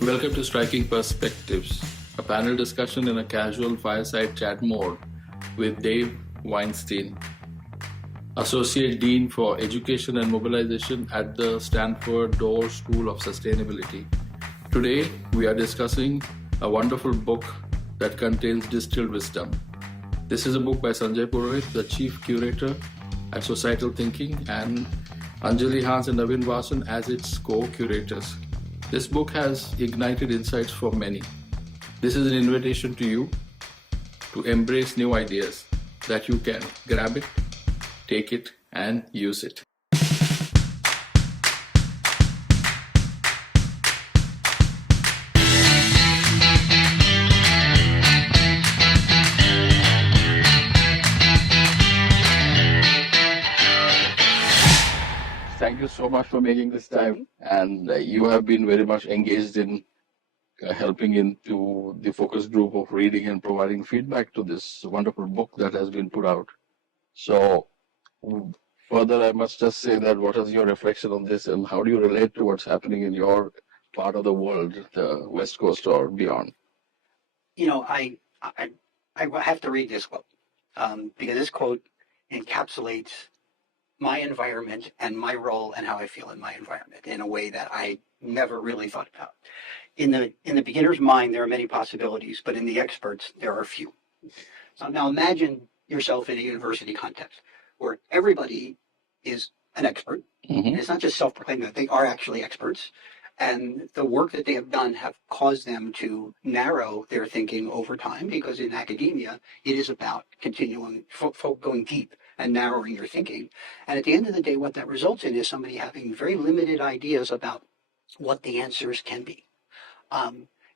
Welcome to Striking Perspectives, a panel discussion in a casual fireside chat mode with Dave Weinstein, Associate Dean for Education and Mobilization at the Stanford Doerr School of Sustainability. Today, we are discussing a wonderful book that contains distilled wisdom. This is a book by Sanjay Purohit, the Chief Curator at Societal Thinking, and Anjali Hans and Navin Vasan as its co-curators. This book has ignited insights for many. This is an invitation to you to embrace new ideas that you can grab it, take it, and use it. Thank you so much for making this time. And you have been very much engaged in helping into the focus group of reading and providing feedback to this wonderful book that has been put out. So, further, I must just say that what is your reflection on this and how do you relate to what's happening in your part of the world, the West Coast or beyond? I have to read this quote because this quote encapsulates my environment and my role and how I feel in my environment in a way that I never really thought about. In the beginner's mind, there are many possibilities, but in the experts, there are few. So now imagine yourself in a university context where everybody is an expert. Mm-hmm. And it's not just self-proclaimed, that they are actually experts. And the work that they have done have caused them to narrow their thinking over time, because in academia, it is about continuing, going deep and narrowing your thinking. And at the end of the day, what that results in is somebody having very limited ideas about what the answers can be.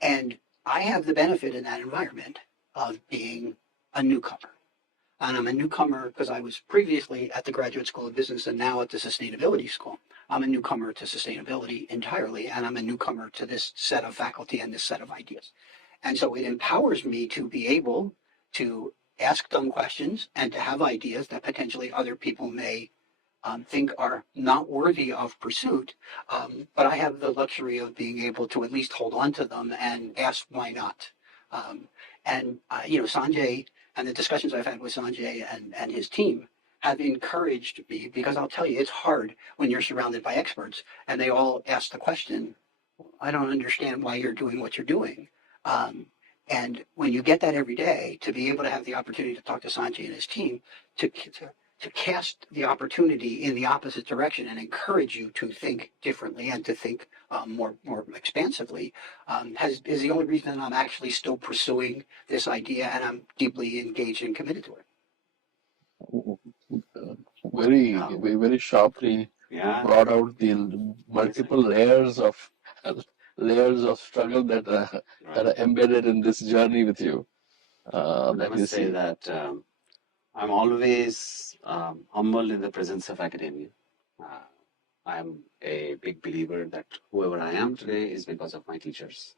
And I have the benefit in that environment of being a newcomer. And I'm a newcomer because I was previously at the Graduate School of Business and now at the Sustainability School. I'm a newcomer to sustainability entirely, and I'm a newcomer to this set of faculty and this set of ideas. And so it empowers me to be able to ask dumb questions and to have ideas that potentially other people may think are not worthy of pursuit. But I have the luxury of being able to at least hold on to them and ask why not. Sanjay and the discussions I've had with Sanjay and his team have encouraged me, because I'll tell you, it's hard when you're surrounded by experts and they all ask the question, I don't understand why you're doing what you're doing. And when you get that every day, to be able to have the opportunity to talk to Sanjay and his team, to cast the opportunity in the opposite direction and encourage you to think differently and to think more expansively, is the only reason I'm actually still pursuing this idea, and I'm deeply engaged and committed to it. Very sharply brought out the multiple layers of struggle that are embedded in this journey with you. I must say that I'm always humbled in the presence of academia. I'm a big believer that whoever I am today is because of my teachers.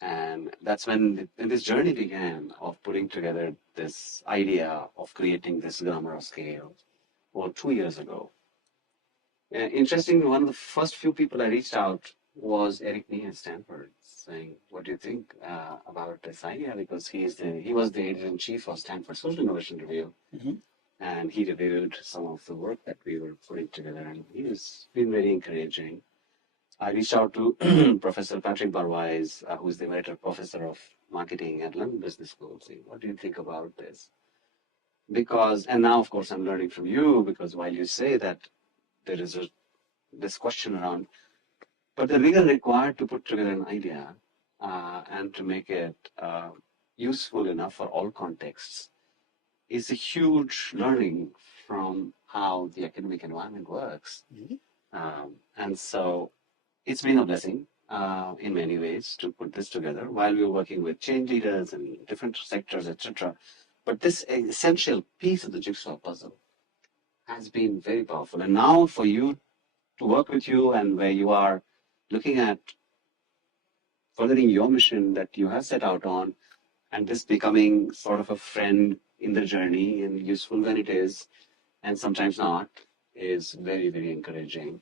And that's when this journey began of putting together this idea of creating this grammar of scale, 2 years ago. Interestingly, one of the first few people I reached out was Eric Nee at Stanford, saying, "What do you think about this idea?" Because he was the editor-in-chief of Stanford Social Innovation Review, and he reviewed some of the work that we were putting together, and he's been very encouraging. I reached out to Professor Patrick Barwise, who's the Emeritus Professor of Marketing at London Business School, saying, "What do you think about this?" And now, of course, I'm learning from you, because while you say that there is this question around, but the rigor required to put together an idea and to make it useful enough for all contexts is a huge learning from how the academic environment works. And so it's been a blessing in many ways to put this together while we were working with change leaders and different sectors, etc. But this essential piece of the jigsaw puzzle has been very powerful. And now for you to work with you, and where you are looking at furthering your mission that you have set out on, and this becoming sort of a friend in the journey, and useful when it is, and sometimes not, is very, very encouraging.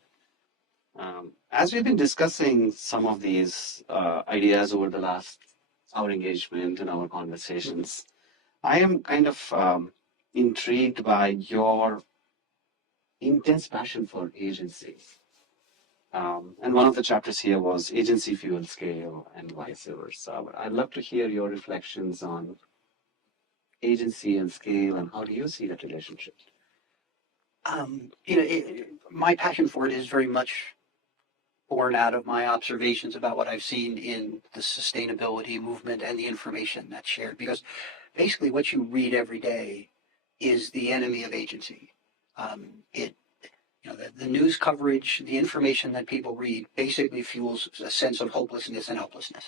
As we've been discussing some of these ideas over the last our engagement and our conversations, I am kind of intrigued by your intense passion for agency. And one of the chapters here was agency fuel scale and vice versa. But I'd love to hear your reflections on agency and scale and how do you see that relationship? My passion for it is very much born out of my observations about what I've seen in the sustainability movement and the information that's shared. Because basically, what you read every day is the enemy of agency. It the news coverage, the information that people read basically fuels a sense of hopelessness and helplessness.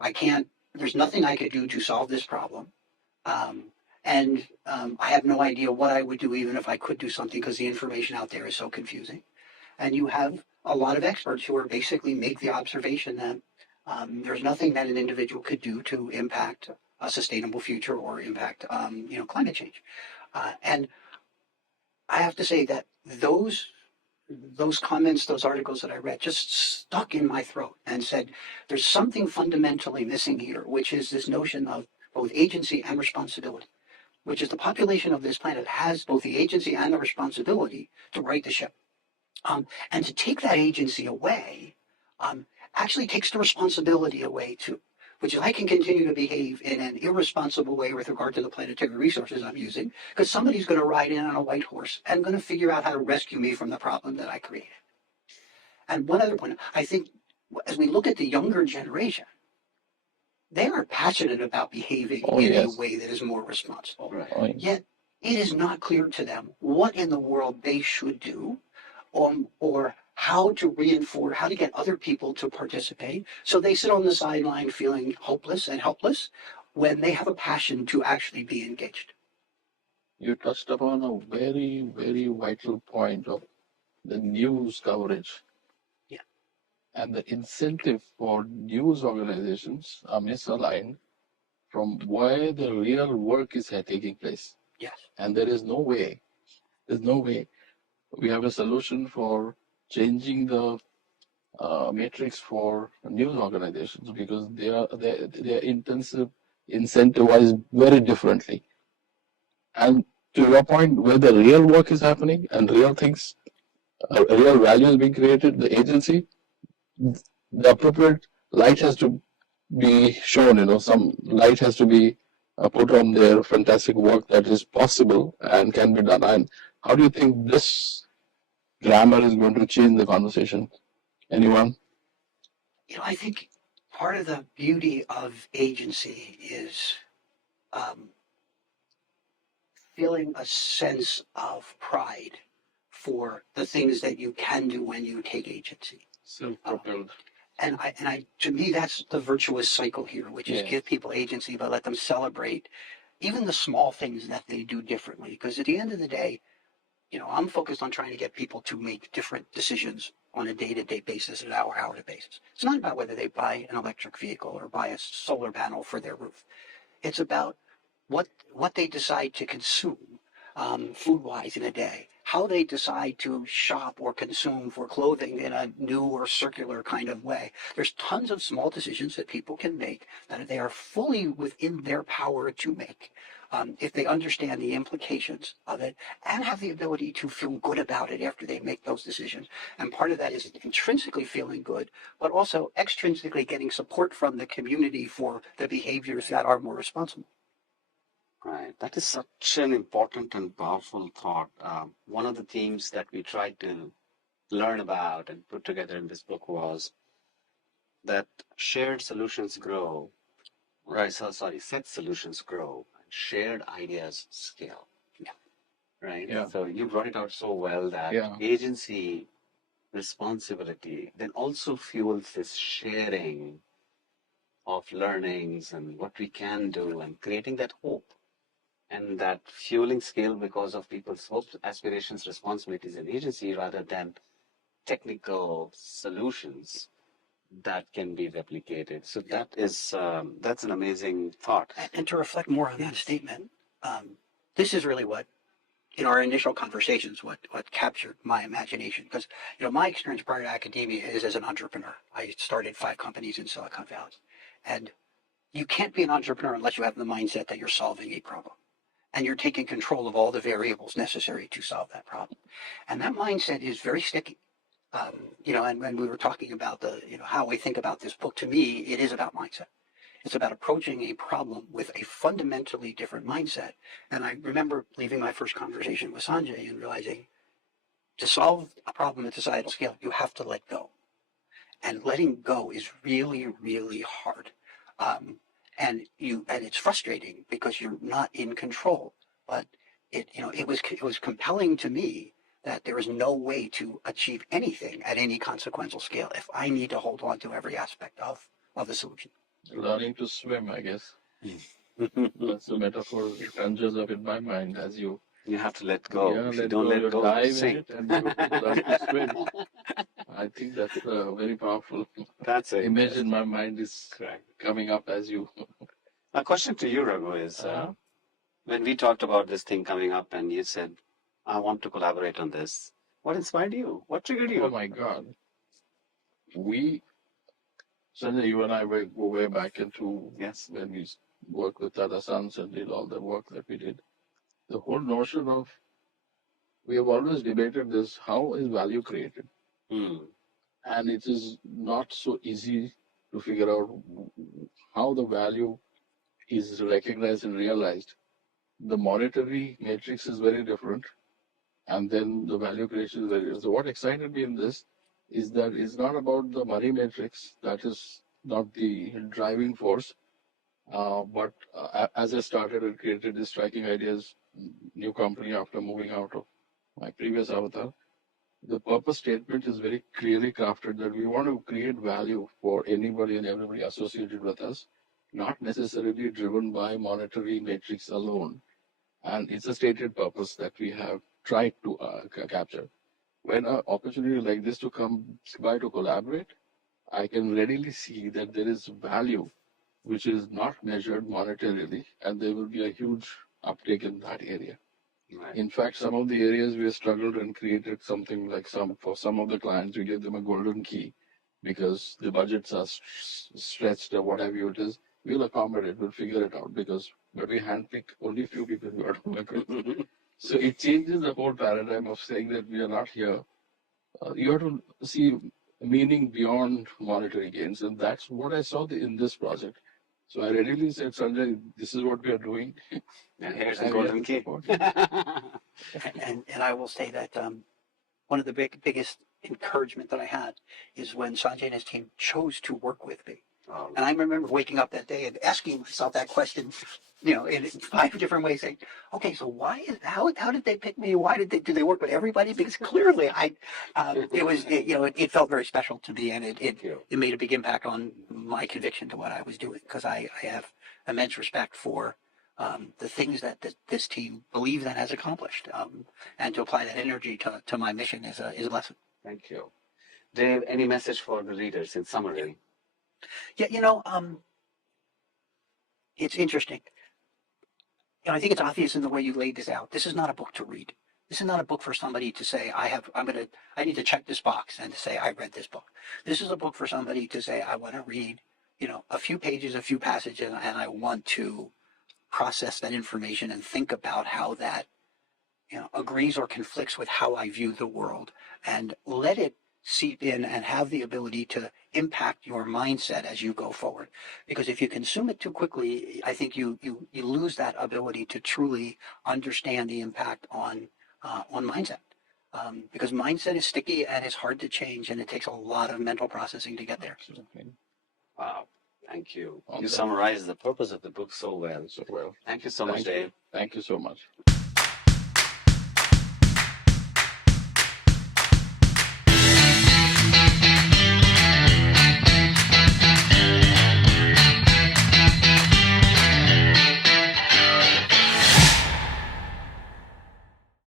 I can't, there's nothing I could do to solve this problem. Um, and I have no idea what I would do even if I could do something because the information out there is so confusing. And you have a lot of experts who are basically make the observation that there's nothing that an individual could do to impact a sustainable future or impact, climate change. And I have to say that those comments, those articles that I read just stuck in my throat and said, there's something fundamentally missing here, which is this notion of both agency and responsibility, which is the population of this planet has both the agency and the responsibility to right the ship. And to take that agency away actually takes the responsibility away too, which is I can continue to behave in an irresponsible way with regard to the planetary resources I'm using, because somebody's going to ride in on a white horse and going to figure out how to rescue me from the problem that I created. And one other point, I think as we look at the younger generation, they are passionate about behaving in a way that is more responsible. Right. Yet it is not clear to them what in the world they should do or how to reinforce, how to get other people to participate. So they sit on the sideline feeling hopeless and helpless when they have a passion to actually be engaged. You touched upon a very, very vital point of the news coverage. Yeah. And the incentive for news organizations are misaligned from where the real work is taking place. Yes. And there's no way we have a solution for changing the matrix for news organizations because they are incentivized very differently. And to your point, where the real work is happening and real things, real value is being created, the agency, the appropriate light has to be shown. Some light has to be put on their fantastic work that is possible and can be done. And how do you think this grammar is going to change the conversation? Anyone? I think part of the beauty of agency is feeling a sense of pride for the things that you can do when you take agency. Self-propelled. And to me, that's the virtuous cycle here, which is give people agency, but let them celebrate even the small things that they do differently. Because at the end of the day, I'm focused on trying to get people to make different decisions on a day-to-day basis, an hour-to-hour basis. It's not about whether they buy an electric vehicle or buy a solar panel for their roof. It's about what they decide to consume food-wise in a day, how they decide to shop or consume for clothing in a new or circular kind of way. There's tons of small decisions that people can make that they are fully within their power to make if they understand the implications of it and have the ability to feel good about it after they make those decisions. And part of that is intrinsically feeling good, but also extrinsically getting support from the community for the behaviors that are more responsible. Right. That is such an important and powerful thought. One of the themes that we tried to learn about and put together in this book was that shared solutions grow, right? So, sorry, set solutions grow, and shared ideas scale. Yeah. Right? Yeah. So you brought it out so well that agency, responsibility, then also fuels this sharing of learnings and what we can do and creating that hope. And that fueling scale because of people's hopes, aspirations, responsibilities, and agency rather than technical solutions that can be replicated. So that's an amazing thought. And to reflect more on that statement, this is really what in our initial conversations, what captured my imagination, because my experience prior to academia is as an entrepreneur. I started 5 companies in Silicon Valley, and you can't be an entrepreneur unless you have the mindset that you're solving a problem and you're taking control of all the variables necessary to solve that problem. And that mindset is very sticky. And when we were talking about how I think about this book, to me, it is about mindset. It's about approaching a problem with a fundamentally different mindset. And I remember leaving my first conversation with Sanjay and realizing to solve a problem at societal scale, you have to let go. And letting go is really, really hard. Um, and it's frustrating because you're not in control. But it was compelling to me that there is no way to achieve anything at any consequential scale if I need to hold on to every aspect of the solution. Learning to swim, I guess. That's the metaphor that conjures up in my mind as you have to let go. yeah, If you let don't go, let you go, dive in sink. it and you learn to swim. I think that's a very powerful That's it. image in my mind is Correct. coming up as you. A question to you, Raghu, is Uh, when we talked about this thing coming up and you said, I want to collaborate on this, what inspired you? What triggered you? oh my God. Sanjay, you and I go way back into Yes. when we worked with Tata Sons and did all the work that we did. The whole notion of, we have always debated this, how is value created? Hmm. And it is not so easy to figure out how the value is recognized and realized. The monetary matrix is very different, and then the value creation is very different. So what excited me in this is that it's not about the money matrix, that is not the driving force. But as I started and created this striking ideas, new company after moving out of my previous avatar, the purpose statement is very clearly crafted that we want to create value for anybody and everybody associated with us, not necessarily driven by monetary matrix alone. And it's a stated purpose that we have tried to capture. When an opportunity like this to come by to collaborate, I can readily see that there is value which is not measured monetarily, and there will be a huge uptake in that area. Right. In fact, some of the areas we have struggled and created something like for some of the clients, we gave them a golden key because the budgets are stretched or whatever it is. We'll accommodate, we'll figure it out but we handpick only few people who are to work with. So it changes the whole paradigm of saying that we are not here. You have to see meaning beyond monetary gains, and that's what I saw in this project. So I readily said, Sanjay, this is what we are doing. And here's the And we have golden to key. support you. And I will say that one of the biggest encouragement that I had is when Sanjay and his team chose to work with me. Oh, And I remember waking up that day and asking myself that question, in 5 different ways. Saying, okay, so how did they pick me? Do they work with everybody? Because clearly it felt very special to me, and it made a big impact on my conviction to what I was doing, because I have immense respect for the things that this team believes and has accomplished, and to apply that energy to my mission is a lesson. thank you. Dave, any message for the readers in summary? Yeah, it's interesting. I think it's obvious in the way you laid this out. This is not a book to read. This is not a book for somebody to say, I need to check this box and to say, I read this book. This is a book for somebody to say, I want to read, a few pages, a few passages, and I want to process that information and think about how that, agrees or conflicts with how I view the world, and let it seep in and have the ability to impact your mindset as you go forward. Because if you consume it too quickly, I think you lose that ability to truly understand the impact on mindset. Because mindset is sticky and it's hard to change, and it takes a lot of mental processing to get there. Absolutely. Wow. Thank you. Awesome. You summarized the purpose of the book so well. So well. Thank you so much, Thank you. Dave. Thank you so much.